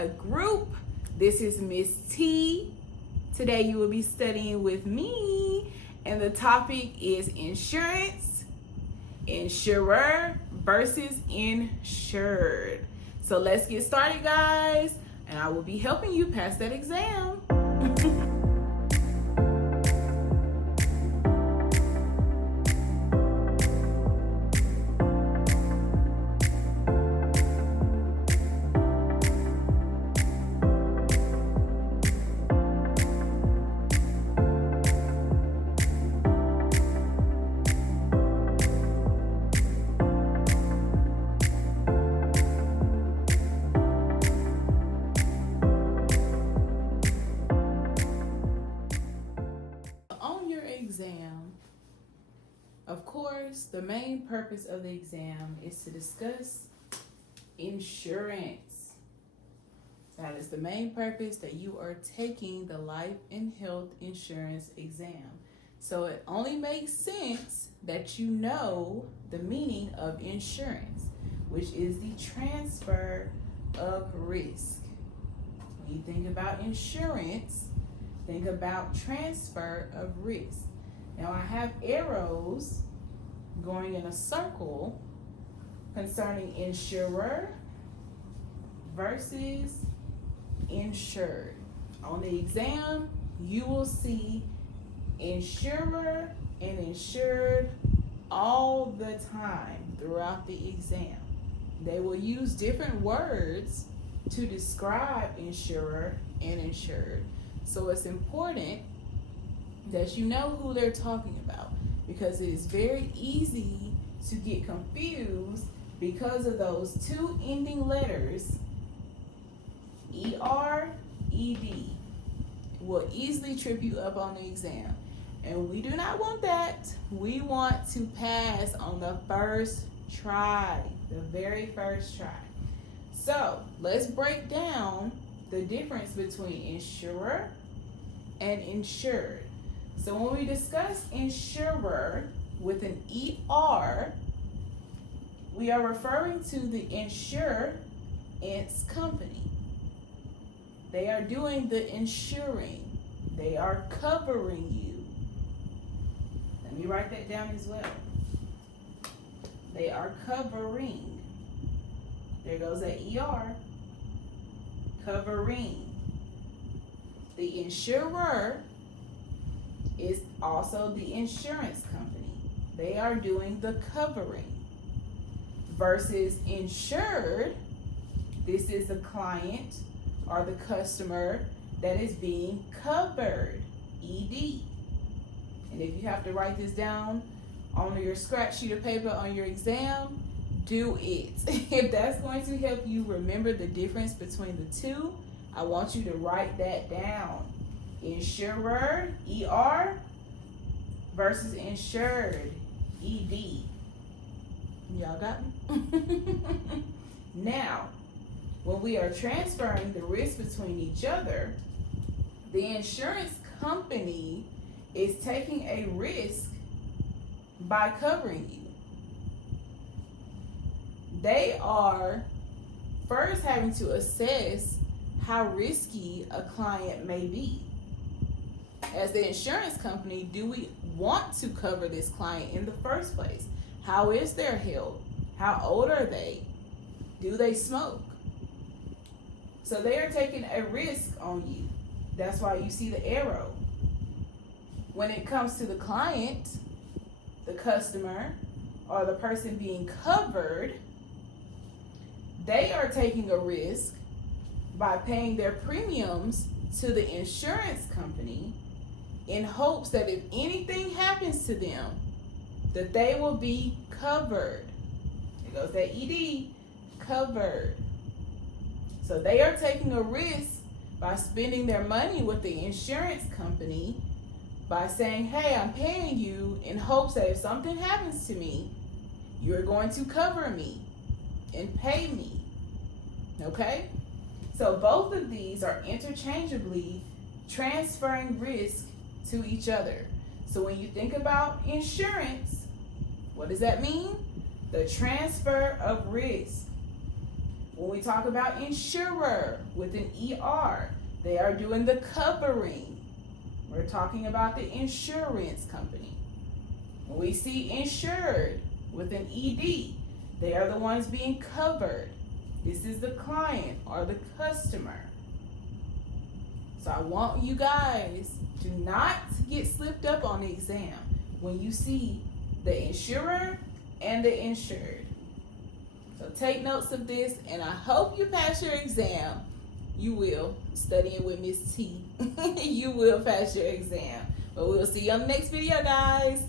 a group. This is Miss T. Today you will be studying with me, and the topic is insurance, insurer versus insured. So let's get started, guys, and I will be helping you pass that exam. Exam, of course, the main purpose of the exam is to discuss insurance. That is the main purpose that you are taking the life and health insurance exam. So it only makes sense that you know the meaning of insurance, which is the transfer of risk. When you think about insurance, think about transfer of risk. Now I have arrows going in a circle concerning insurer versus insured. On the exam, you will see insurer and insured all the time throughout the exam. They will use different words to describe insurer and insured. So it's important that you know who they're talking about, because it is very easy to get confused because of those two ending letters, ER, ED, will easily trip you up on the exam. And we do not want that. We want to pass on the first try, the very first try. So let's break down the difference between insurer and insured. So when we discuss insurer with an ER, we are referring to the insurance company. They are doing the insuring. They are covering you. Let me write that down as well. They are covering. There goes that ER. Covering. The insurer is also the insurance company. They are doing the covering. Versus insured, this is the client or the customer that is being covered, ED. And if you have to write this down on your scratch sheet of paper on your exam, do it. If that's going to help you remember the difference between the two, I want you to write that down. Insurer, ER, versus insured, ED. Y'all got me? Now, when we are transferring the risk between each other, the insurance company is taking a risk by covering you. They are first having to assess how risky a client may be. As the insurance company, do we want to cover this client in the first place? How is their health? How old are they? Do they smoke? So they are taking a risk on you. That's why you see the arrow. When it comes to the client, the customer, or the person being covered, they are taking a risk by paying their premiums to the insurance company in hopes that if anything happens to them, that they will be covered. It goes that ED, covered. So they are taking a risk by spending their money with the insurance company by saying, hey, I'm paying you in hopes that if something happens to me, you're going to cover me and pay me. Okay? So both of these are interchangeably transferring risk to each other. So when you think about insurance, what does that mean? The transfer of risk. When we talk about insurer with an ER, they are doing the covering. We're talking about the insurance company. When we see insured with an ED, they are the ones being covered. This is the client or the customer. So I want you guys to not get slipped up on the exam when you see the insurer and the insured. So take notes of this, and I hope you pass your exam. You will, studying with Miss T. You will pass your exam. But we'll see you on the next video, guys.